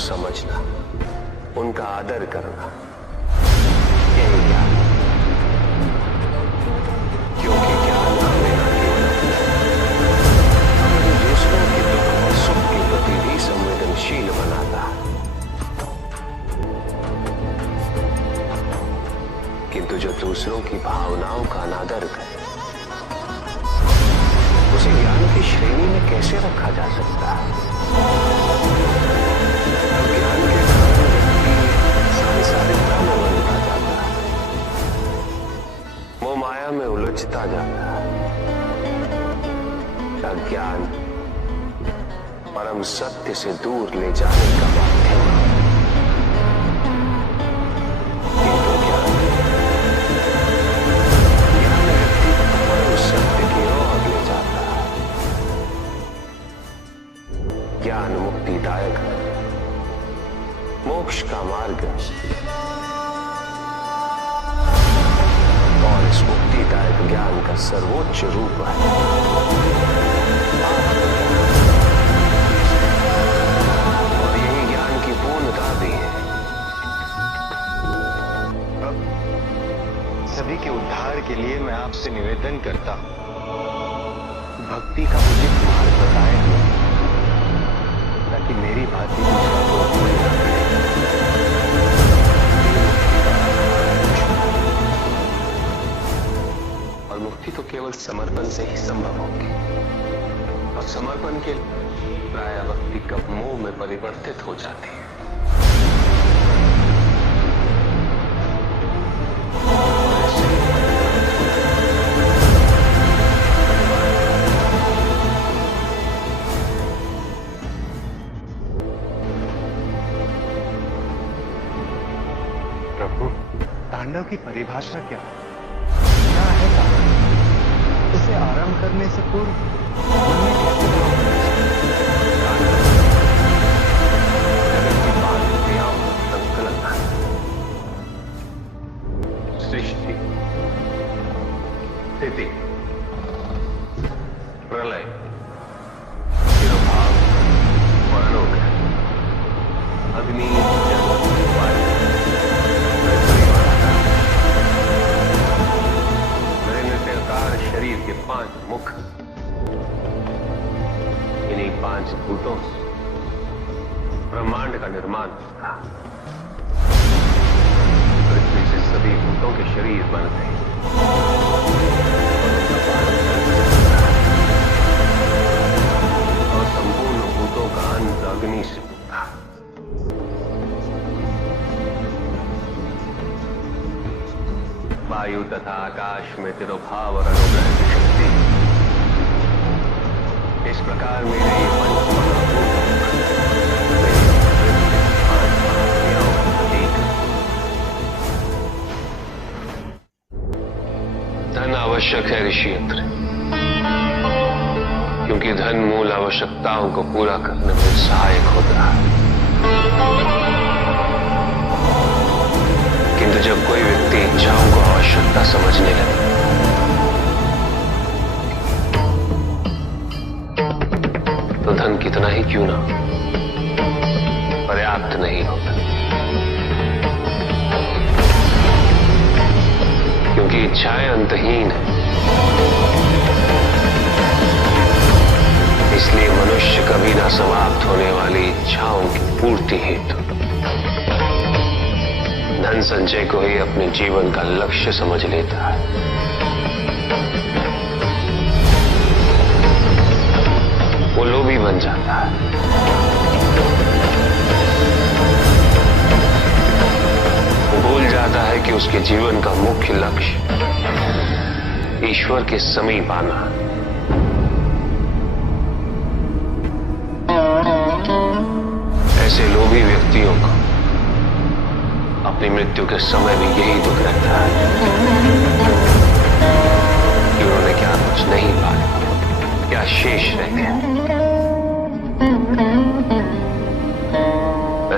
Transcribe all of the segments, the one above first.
समझना, उनका आदर करना, यही ज्ञान। क्योंकि ज्ञान हमें न केवल अपने दूसरों के दुख और सुख के प्रति भी संवेदनशील बनाता, किंतु जो दूसरों की भावनाओं का अनादर करे उसे ज्ञान की श्रेणी में कैसे रखा जा सकता है? ज्ञान के कारण व्यक्ति सांसारिकता में बंधता जाता है, मोह माया में उलझता जाता है। अज्ञान परम सत्य से दूर ले जाने का माध्यम है, किंतु ज्ञान व्यक्ति को परम सत्य की ओर ले जाता है। ज्ञान मुक्तिदायक है, मोक्ष का मार्ग और इस मुक्तिदायक ज्ञान का सर्वोच्च रूप है और यही ज्ञान की पूर्णता भी है। अब सभी के उद्धार के लिए मैं आपसे निवेदन करता हूं, भक्ति का मुझे मार्ग बताएं ताकि मेरी भांति दूसरा कोई ना करे। और मुक्ति तो केवल समर्पण से ही संभव होगी, और समर्पण के प्राय व्यक्ति कब मोह में परिवर्तित हो जाती है। प्रभु, तांडव की परिभाषा क्या है? क्या है तांडव? इसे आरंभ करने से पूर्व मन में कैसे भाव होना चाहिए? जगत की 5 क्रियाओं का संकलन है। सृष्टि, स्थिति, प्रलय, तिरोभाव और अनुग्रह। अग्नि, जल, वायु, शरीर के 5 मुख, इन्हीं 5 भूतों से ब्रह्मांड का निर्माण होता। पृथ्वी से सभी भूतों के शरीर बनते हैं और संपूर्ण भूतों का अंत अग्नि से होता। वायु तथा आकाश में तिरोभाव और अनुग्रह की शक्ति। इस प्रकार मेरे ये 5 महाभूत मेरी 5 महाक्रियाओं का प्रतीक। धन आवश्यक है ऋषियंत्र, क्योंकि धन मूल आवश्यकताओं को पूरा करने में सहायक होता है। किंतु जब कोई व्यक्ति इच्छाओं को आवश्यकता समझने लगे तो धन कितना ही क्यों ना पर्याप्त नहीं होता, क्योंकि इच्छाएं अंतहीन है। इसलिए मनुष्य कभी ना समाप्त होने वाली इच्छाओं की पूर्ति हेतु धन संचय को ही अपने जीवन का लक्ष्य समझ लेता है। वो लोभी बन जाता है। वो भूल जाता है कि उसके जीवन का मुख्य लक्ष्य ईश्वर के समीप आना है। ऐसे लोभी व्यक्तियों को अपनी मृत्यु के समय भी यही दुख रहता है कि उन्होंने क्या कुछ नहीं पाया, क्या शेष रह गया।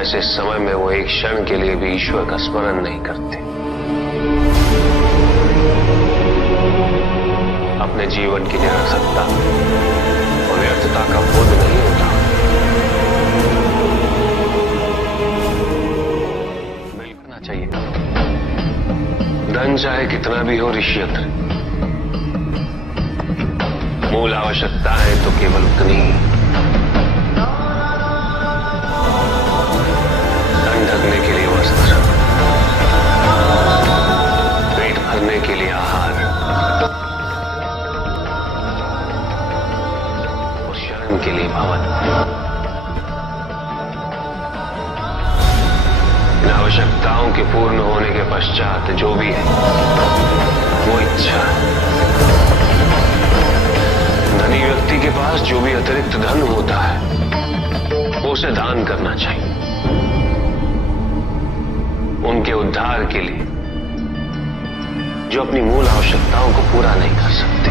ऐसे समय में वो एक क्षण के लिए भी ईश्वर का स्मरण नहीं करते, अपने जीवन की निरर्थकता और व्यर्थता का बोध नहीं होता। धन चाहे कितना भी हो ऋषियत्र, मूल आवश्यकता है तो केवल उतनी ही। तन ढकने के लिए वस्त्र, पेट भरने के लिए आहार और शरण के लिए भवन। इन आवश्यकताओं के पूर्ण होने के पश्चात जो भी है वो इच्छा। धनी व्यक्ति के पास जो भी अतिरिक्त धन होता है वो उसे दान करना चाहिए, उनके उद्धार के लिए जो अपनी मूल आवश्यकताओं को पूरा नहीं कर सकते।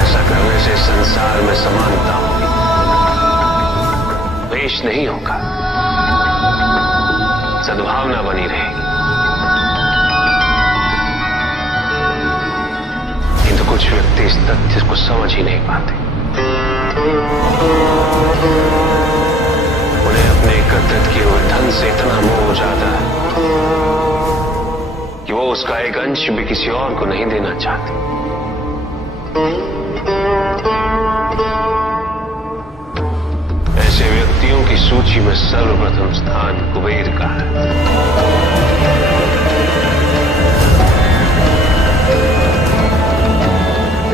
ऐसा करने से संसार में समानता होगी, द्वेष नहीं होगा, सद्भावना बनी रहेगी। किंतु कुछ व्यक्ति इस तथ्य को समझ ही नहीं पाते। उन्हें अपने एकत्रित किए हुए धन से इतना मोह हो जाता है कि वो उसका एक अंश भी किसी और को नहीं देना चाहते। ऐसे व्यक्तियों की सूची में सर्वप्रथम स्थान कुबेर का है।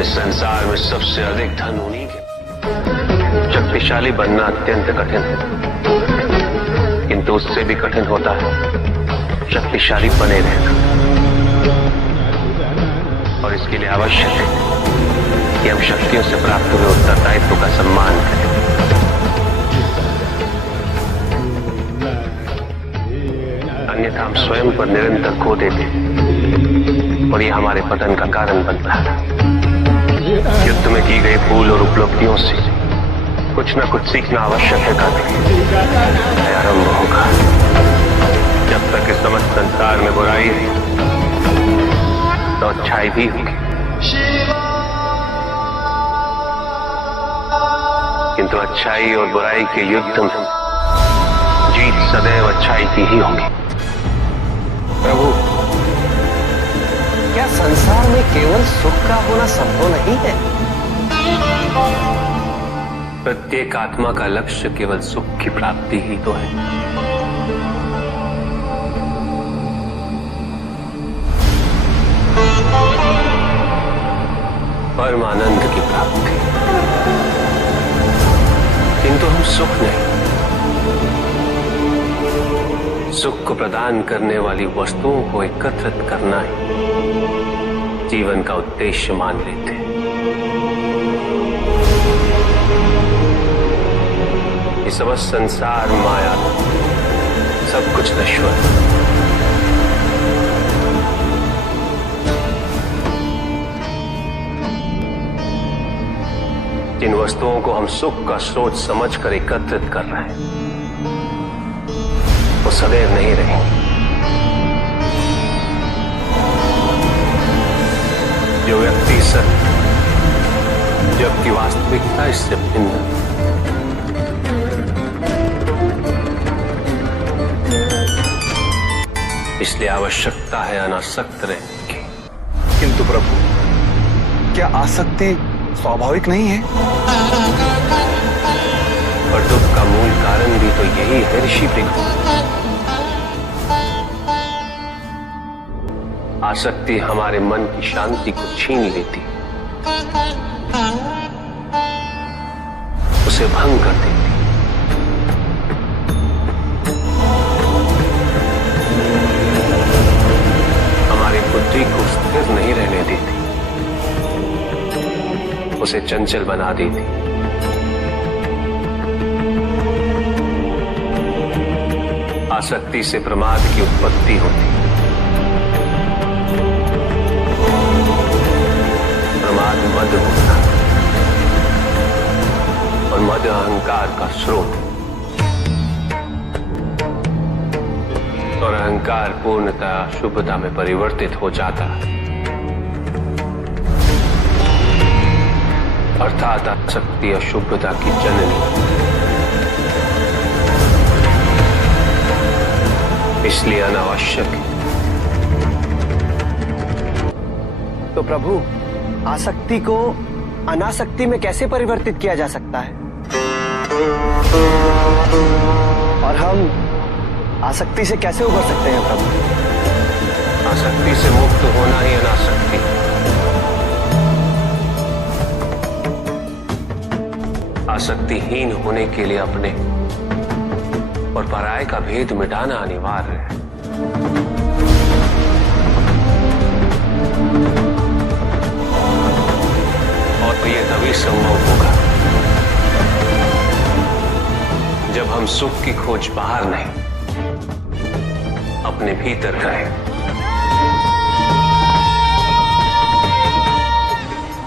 इस संसार में सबसे अधिक धन उन्हीं के। शक्तिशाली बनना अत्यंत कठिन है, किंतु उससे भी कठिन होता है शक्तिशाली बने रहना। और इसके लिए आवश्यक है कि हम शक्तियों से प्राप्त हुए उत्तरदायित्व का सम्मान करें। अन्यथा हम स्वयं पर निरंतर खो देते हैं और यह हमारे पतन का कारण बनता है। युद्ध में की गई भूल और उपलब्धियों से कुछ न कुछ सीखना आवश्यक है। आरंभ होगा। जब तक इस समस्त संसार में बुराई है तो अच्छाई भी होगी, किंतु अच्छाई और बुराई के युद्ध में जीत सदैव अच्छाई की ही होगी। प्रभु, क्या संसार में केवल सुख का होना संभव नहीं है? प्रत्येक आत्मा का लक्ष्य केवल सुख की प्राप्ति ही तो है। परमानंद की प्राप्ति, किंतु हम सुख नहीं, सुख को प्रदान करने वाली वस्तुओं को एकत्रित करना ही जीवन का उद्देश्य मान लेते हैं। ये समस्त संसार माया, सब कुछ नश्वर है। जिन वस्तुओं को हम सुख का स्रोत समझकर एकत्रित कर रहे हैं वो सदैव नहीं रहेंगी। जो व्यक्ति सत्य, जबकि वास्तविकता इससे भिन्न, इसलिए आवश्यकता है अनासक्त रहने की। किंतु प्रभु, क्या आसक्ति स्वाभाविक नहीं है? और दुख का मूल कारण भी तो यही है ऋषि भृगु। आसक्ति हमारे मन की शांति को छीन लेती, उसे भंग कर देती। हमारी बुद्धि को स्थिर नहीं रहने देती, उसे चंचल बना देती। आसक्ति से प्रमाद की उत्पत्ति होती, प्रमाद मद होता और मद अहंकार का स्रोत, और अहंकार पूर्णतः शुभता में परिवर्तित हो जाता है। अर्थात आसक्ति अशुभता की जननी। इसलिए अनावश्यक है। तो प्रभु, आसक्ति को अनासक्ति में कैसे परिवर्तित किया जा सकता है? और हम आसक्ति से कैसे उबर सकते हैं प्रभु? आसक्ति से मुक्त होना ही अनासक्ति। आसक्तिहीन होने के लिए अपने और पराये का भेद मिटाना अनिवार्य है। और यह तभी संभव होगा जब हम सुख की खोज बाहर नहीं, अपने भीतर करें।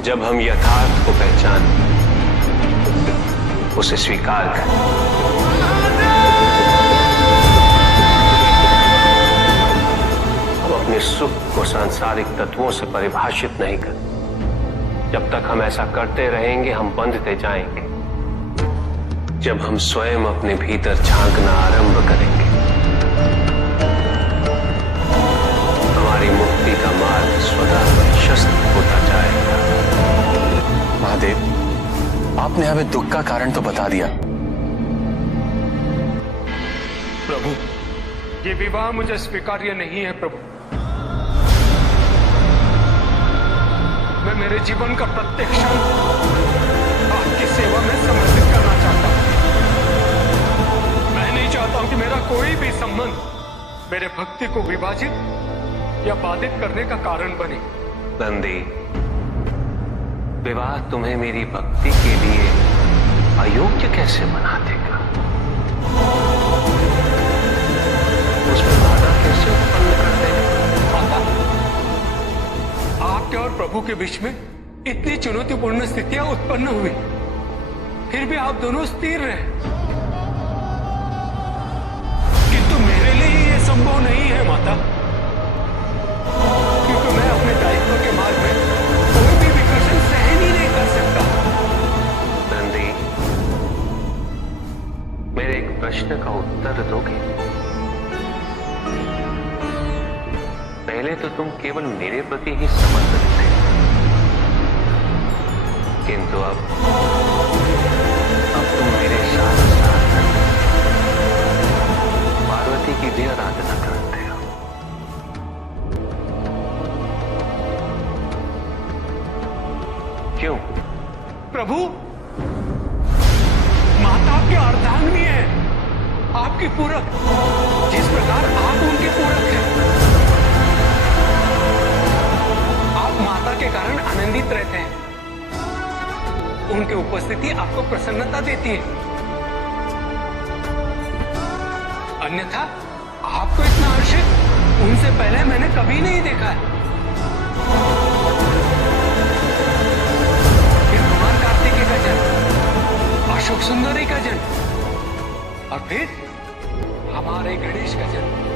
जब हम यथार्थ को पहचानें, उसे स्वीकार करें। हम अपने सुख को सांसारिक तत्वों से परिभाषित नहीं करते। जब तक हम ऐसा करते रहेंगे, हम बंधते जाएंगे। जब हम स्वयं अपने भीतर झांकना आरंभ करेंगे, हमारी मुक्ति का मार्ग स्वतः प्रशस्त होता जाएगा। महादेव, आपने हमें दुख का कारण तो बता दिया। प्रभु, ये विवाह मुझे स्वीकार्य नहीं है प्रभु। मैं मेरे जीवन का प्रत्येक क्षण आपकी सेवा में समर्पित करना चाहता हूं। मैं नहीं चाहता हूं कि मेरा कोई भी संबंध मेरे भक्ति को विभाजित या बाधित करने का कारण बने। नंदी, विवाह तुम्हें मेरी भक्ति के लिए अयोग्य कैसे बना देगा? उसमें बाधा कैसे उत्पन्न कर देगा? आपके और प्रभु के बीच में इतनी चुनौतीपूर्ण स्थितियां उत्पन्न हुई, फिर भी आप दोनों स्थिर रहे। किंतु मेरे लिए यह संभव नहीं है माता, क्योंकि मैं अपने दायित्व के मार्ग में कोई भी विकर्षण सहन ही नहीं कर सकता। नंदी, मेरे एक प्रश्न का उत्तर दोगे? पहले तो तुम केवल मेरे प्रति ही समर्पित थे, किंतु अब तुम मेरे साथ साथ पार्वती की भी आराधना करते हो। क्यों? प्रभु, माता आपकी अर्धांगिनी है, आपकी पूरक, जिस प्रकार आप उनके पूरक हैं। आप माता के कारण आनंदित रहते हैं, उनकी उपस्थिति आपको प्रसन्नता देती है। अन्यथा आपको इतना हर्षित उनसे पहले मैंने कभी नहीं देखा है। फिर कुमार कार्तिकेय का जन्म, अशोक सुंदरी का जन्म, और फिर हमारे गणेश का जन्म।